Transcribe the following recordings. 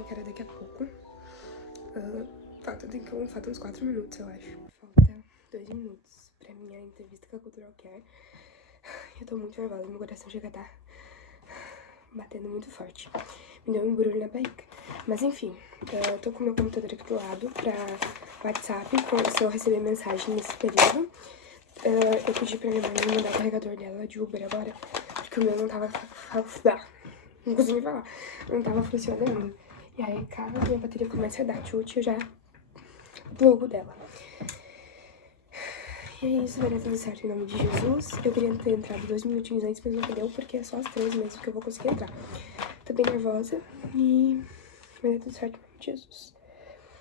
então que era daqui a pouco. Falta uns 4 minutos, eu acho. Falta 2 minutos pra minha entrevista com a Cultural Care. Eu tô muito nervosa, meu coração chega a tá batendo muito forte. Me deu um embrulho na barriga. Mas enfim, eu tô com meu computador aqui do lado pra WhatsApp, se eu receber mensagem nesse período. Eu pedi pra minha mãe me mandar o carregador dela de Uber agora, porque o meu não tava... não consegui falar. Não tava funcionando. E aí, caso a minha bateria comece a dar chute, eu já plugo dela. E é isso, vai dar tudo certo em nome de Jesus. Eu queria ter entrado 2 minutinhos antes, mas não deu, porque é só às 3 mesmo que eu vou conseguir entrar. Tô bem nervosa e vai dar tudo certo em nome de Jesus.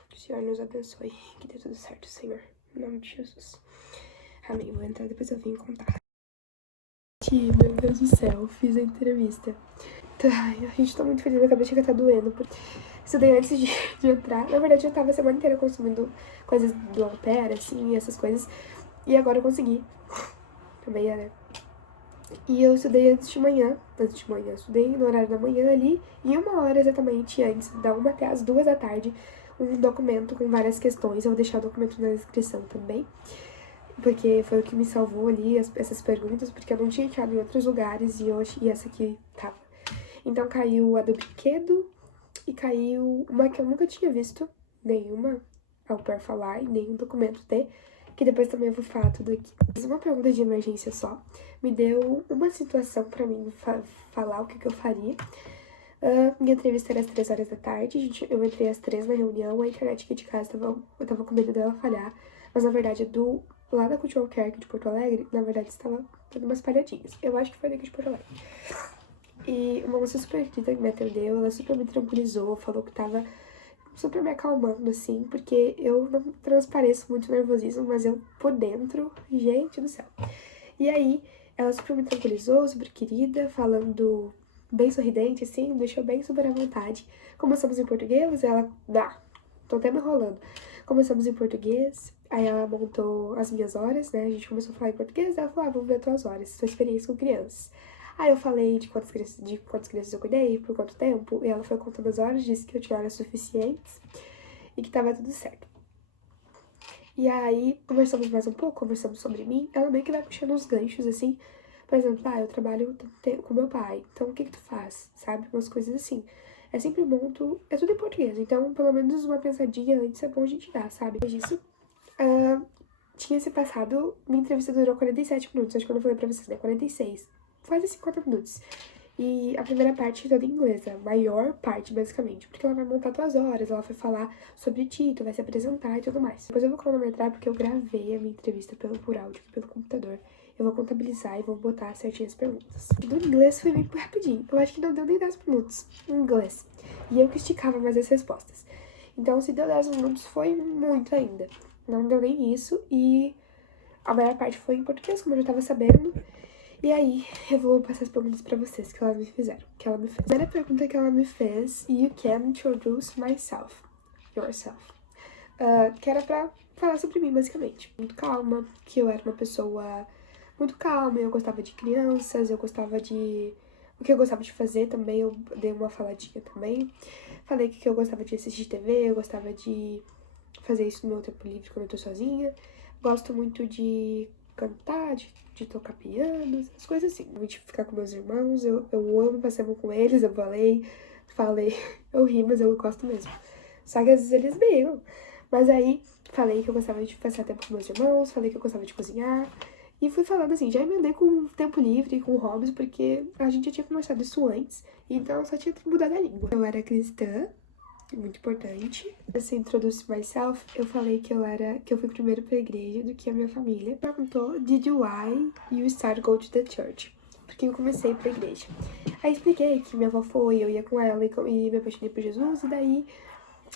Que o Senhor nos abençoe. Que dê tudo certo, Senhor. Em nome de Jesus. Amém. Vou entrar, depois eu vim contar. Meu Deus do céu, fiz a entrevista. Tá, a gente tá muito feliz, minha cabeça chega a tá doendo. Porque estudei antes de entrar. Na verdade, eu tava a semana inteira consumindo coisas do au pair, assim, essas coisas. E agora eu consegui. Também é, né? E eu estudei antes de manhã, estudei no horário da manhã ali, e 1 hora exatamente antes, da 1 até as 2 da tarde, um documento com várias questões. Eu vou deixar o documento na descrição também, porque foi o que me salvou ali, essas perguntas, porque eu não tinha entrado em outros lugares e essa aqui tava. Então caiu a do brinquedo e caiu uma que eu nunca tinha visto, nenhuma au pair falar, e nenhum documento ter, que depois também eu vou falar tudo aqui. Fiz uma pergunta de emergência só, me deu uma situação pra mim falar o que eu faria. Minha entrevista era às 3 horas da tarde, eu entrei às 3 na reunião, a internet aqui de casa eu tava com medo dela falhar, mas na verdade lá da Cultural Care aqui de Porto Alegre, na verdade estava dando umas falhadinhas. Eu acho que foi daqui de Porto Alegre. E uma moça super querida que me atendeu, ela super me tranquilizou, falou que tava super me acalmando, assim, porque eu não transpareço muito nervosismo, mas eu por dentro, gente do céu. E aí, ela super me tranquilizou, super querida, falando bem sorridente, assim, me deixou bem super à vontade. Começamos em português, ela... tô até me enrolando. Começamos em português, aí ela montou as minhas horas, né, a gente começou a falar em português, ela falou, vamos ver as tuas horas, sua experiência com crianças. Aí eu falei de quantas crianças eu cuidei, por quanto tempo, e ela foi contando as horas, disse que eu tinha horas suficientes e que tava tudo certo. E aí, conversamos mais um pouco, conversamos sobre mim, ela meio que vai puxando uns ganchos, assim, por exemplo, eu trabalho com meu pai, então o que tu faz, sabe? Umas coisas assim. É sempre bom é tudo em português, então pelo menos uma pensadinha antes é bom a gente dar, sabe? Depois disso, tinha se passado, minha entrevista durou 47 minutos, acho que eu não falei pra vocês, né? 46, quase 50 minutos. E a primeira parte toda em inglês, a maior parte, basicamente, porque ela vai montar 2 horas, ela vai falar sobre ti, tu vai se apresentar e tudo mais. Depois eu vou cronometrar porque eu gravei a minha entrevista por áudio, pelo computador. Eu vou contabilizar e vou botar certinho as perguntas. Do inglês foi bem rapidinho, eu acho que não deu nem 10 minutos em inglês. E eu que esticava mais as respostas. Então, se deu 10 minutos, foi muito ainda. Não deu nem isso, e a maior parte foi em português, como eu já tava sabendo. E aí, eu vou passar as perguntas pra vocês que ela me fez. A primeira pergunta que ela me fez, you can introduce yourself. Que era pra falar sobre mim, basicamente. Muito calma, que eu era uma pessoa muito calma, eu gostava de crianças, eu gostava de... O que eu gostava de fazer também, eu dei uma faladinha também. Falei que eu gostava de assistir TV, eu gostava de fazer isso no meu tempo livre quando eu tô sozinha. Gosto muito de cantar, de tocar piano, as coisas assim. De ficar com meus irmãos, eu amo passar tempo com eles, eu falei, eu ri, mas eu gosto mesmo. Só que às vezes eles brigam. Mas aí, falei que eu gostava de passar tempo com meus irmãos, falei que eu gostava de cozinhar. E fui falando assim, já emendei com tempo livre, com hobbies, porque a gente já tinha conversado isso antes. Então, só tinha mudado a língua. Eu era cristã, muito importante. Essa introduce myself, eu falei que eu fui primeiro pra igreja do que a minha família. Perguntou, did you start go to the church? Porque eu comecei pra igreja. Aí expliquei que minha avó foi, eu ia com ela e me apaixonei por Jesus, e daí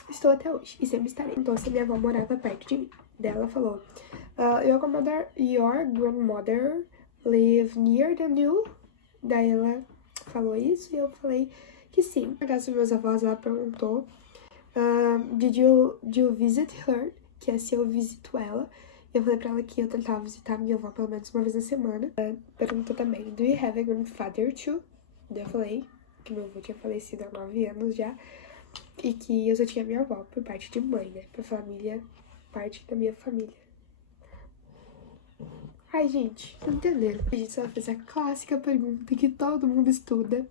estou até hoje, e sempre estarei. Então, se minha avó morava perto de mim. Daí ela falou, your grandmother live near than you? Daí ela falou isso e eu falei que sim. Na casa dos meus avós, ela perguntou, did you visit her? Que é se eu visito ela. Eu falei pra ela que eu tentava visitar minha avó pelo menos uma vez na semana. Perguntou também, do you have a grandfather too? Daí eu falei que meu avô tinha falecido há 9 anos já. E que eu só tinha minha avó por parte de mãe, né? Pra família, parte da minha família. Ai, gente, não entenderam. A gente só fez a clássica pergunta que todo mundo estuda,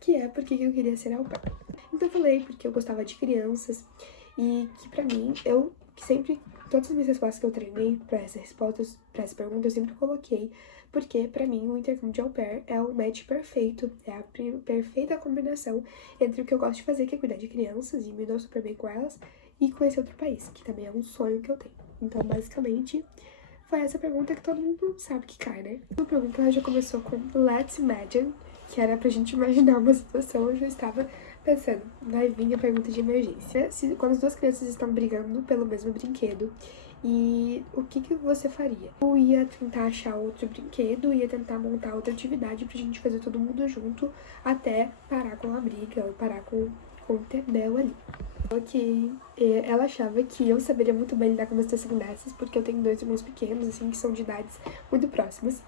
que é por que eu queria ser au pair. Então eu falei porque eu gostava de crianças e que pra mim, eu que sempre, todas as minhas respostas que eu treinei pra essas respostas, pra essa pergunta, eu sempre coloquei, porque pra mim o intercâmbio de au pair é o match perfeito, é a perfeita combinação entre o que eu gosto de fazer, que é cuidar de crianças e me dou super bem com elas, e conhecer outro país, que também é um sonho que eu tenho. Então, basicamente, foi essa pergunta que todo mundo sabe que cai, né? A pergunta ela já começou com Let's Imagine, que era pra gente imaginar uma situação onde eu estava pensando, vai vir a pergunta de emergência. Quando as duas crianças estão brigando pelo mesmo brinquedo, e o que você faria? Eu ia tentar achar outro brinquedo, ia tentar montar outra atividade pra gente fazer todo mundo junto até parar com a briga, ou parar com o terdel ali. Que ela achava que eu saberia muito bem lidar com uma situação dessas, porque eu tenho dois irmãos pequenos, assim, que são de idades muito próximas.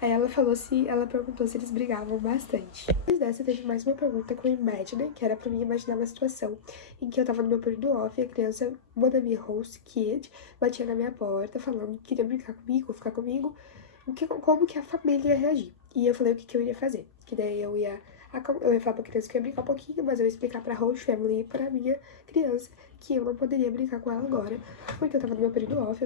Aí ela perguntou se eles brigavam bastante. Depois dessa, teve mais uma pergunta com Imagine, que era pra mim imaginar uma situação em que eu tava no meu período off e a criança, uma da minha host kid, batia na minha porta falando que queria brincar comigo, ficar comigo, como que a família ia reagir. E eu falei o que eu iria fazer, que daí eu ia falar pra criança que eu ia brincar um pouquinho, mas eu ia explicar pra host family e pra minha criança que eu não poderia brincar com ela agora, porque eu tava no meu período off,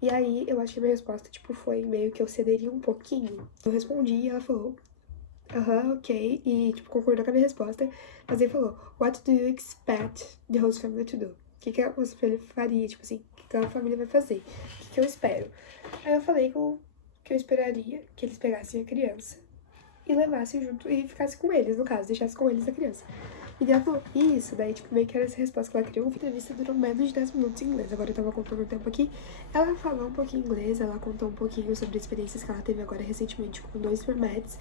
E aí, eu acho que a minha resposta, tipo, foi meio que eu cederia um pouquinho. Eu respondi e ela falou, ok, e, tipo, concordou com a minha resposta, mas ele falou, what do you expect the host family to do? O que a host family faria, tipo assim, o que a família vai fazer? O que eu espero? Aí eu falei que eu esperaria que eles pegassem a criança e levassem junto, e ficassem com eles, no caso, deixassem com eles a criança. E daí ela falou, isso, daí, tipo, meio que era essa resposta que ela queria ouvir. A entrevista durou menos de 10 minutos em inglês, agora eu tava contando o tempo aqui. Ela falou um pouquinho inglês, ela contou um pouquinho sobre experiências que ela teve agora recentemente com 2 formats,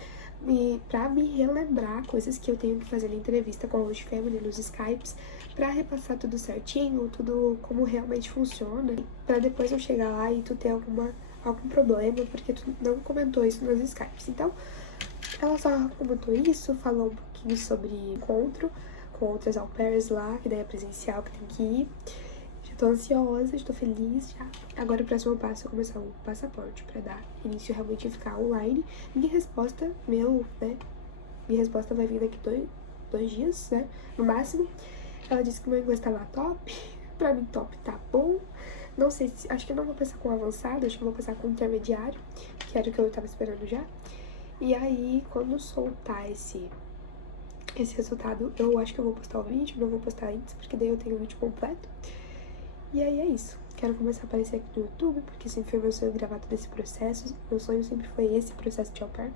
e pra me relembrar coisas que eu tenho que fazer na entrevista com a host family, nos Skypes, pra repassar tudo certinho, tudo como realmente funciona, pra depois eu chegar lá e tu ter algum problema, porque tu não comentou isso nos Skypes. Então, ela só comentou isso, falou um pouquinho sobre encontro com outras au pairs lá, que daí é presencial, que tem que ir. Já tô ansiosa, já tô feliz já. Agora o próximo passo é começar o passaporte pra dar início realmente a ficar online. Minha resposta, né? Minha resposta vai vir daqui dois dias, né? No máximo. Ela disse que meu inglês tava top. Pra mim, top tá bom. Não sei se. Acho que eu não vou passar com avançado, acho que eu vou passar com intermediário, que era o que eu tava esperando já. E aí, quando soltar esse resultado, eu acho que eu vou postar o vídeo, não vou postar antes, porque daí eu tenho o vídeo completo. E aí é isso. Quero começar a aparecer aqui no YouTube, porque sempre foi meu sonho gravar todo esse processo. Meu sonho sempre foi esse processo de au pair.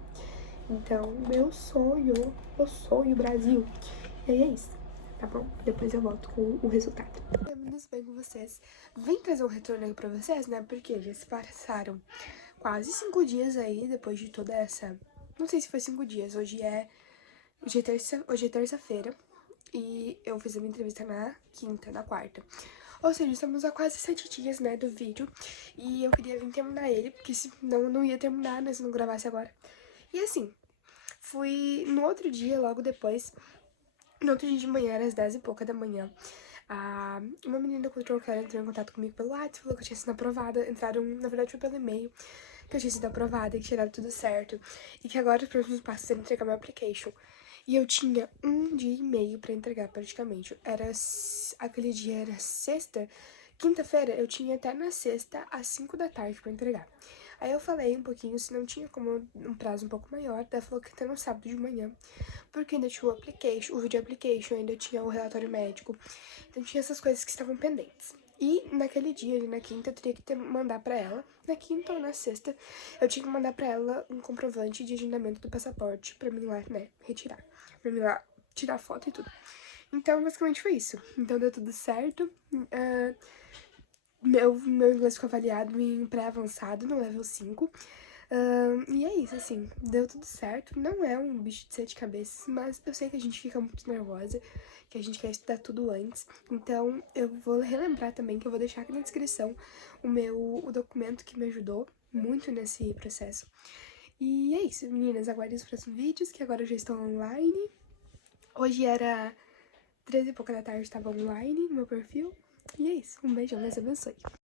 Então, meu sonho, Brasil. E aí é isso, tá bom? Depois eu volto com o resultado. Meninas, bem com vocês. Vim trazer um retorno aí pra vocês, né? Porque já se passaram quase 5 dias aí, depois de toda essa... Não sei se foi 5 dias, hoje é terça-feira e eu fiz a minha entrevista na quinta, na quarta. Ou seja, estamos há quase 7 dias, né, do vídeo. E eu queria vir terminar ele, porque senão eu não ia terminar, né, se não gravasse agora. E assim, fui no outro dia, logo depois, no outro dia de manhã, às 10 e pouca da manhã, uma menina encontrou que ela entrou em contato comigo pelo WhatsApp, falou que eu tinha sido aprovada. Entraram, na verdade, foi pelo e-mail, que eu tinha sido aprovada, que tinha dado tudo certo. E que agora os próximos passos eram entregar meu application. E eu tinha 1 dia e meio pra entregar, praticamente. Aquele dia era sexta, quinta-feira, eu tinha até na sexta, às 5 da tarde pra entregar. Aí eu falei um pouquinho se não tinha como um prazo um pouco maior, daí falou que até no sábado de manhã, porque ainda tinha o vídeo application, ainda tinha o relatório médico, então tinha essas coisas que estavam pendentes. E naquele dia, ali na quinta, eu teria que mandar pra ela, na quinta ou na sexta, eu tinha que mandar pra ela um comprovante de agendamento do passaporte pra mim lá, né, retirar. Pra mim lá tirar foto e tudo. Então, basicamente foi isso. Então deu tudo certo. Meu inglês ficou avaliado em pré-avançado, no level 5. E é isso, assim, deu tudo certo. Não é um bicho de 7 cabeças, mas eu sei que a gente fica muito nervosa, que a gente quer estudar tudo antes. Então, eu vou relembrar também que eu vou deixar aqui na descrição o documento que me ajudou muito nesse processo. E é isso, meninas, aguardem os próximos vídeos, que agora eu já estou online. Hoje era 13 e pouca da tarde tava online no meu perfil. E é isso. Um beijão, Deus abençoe.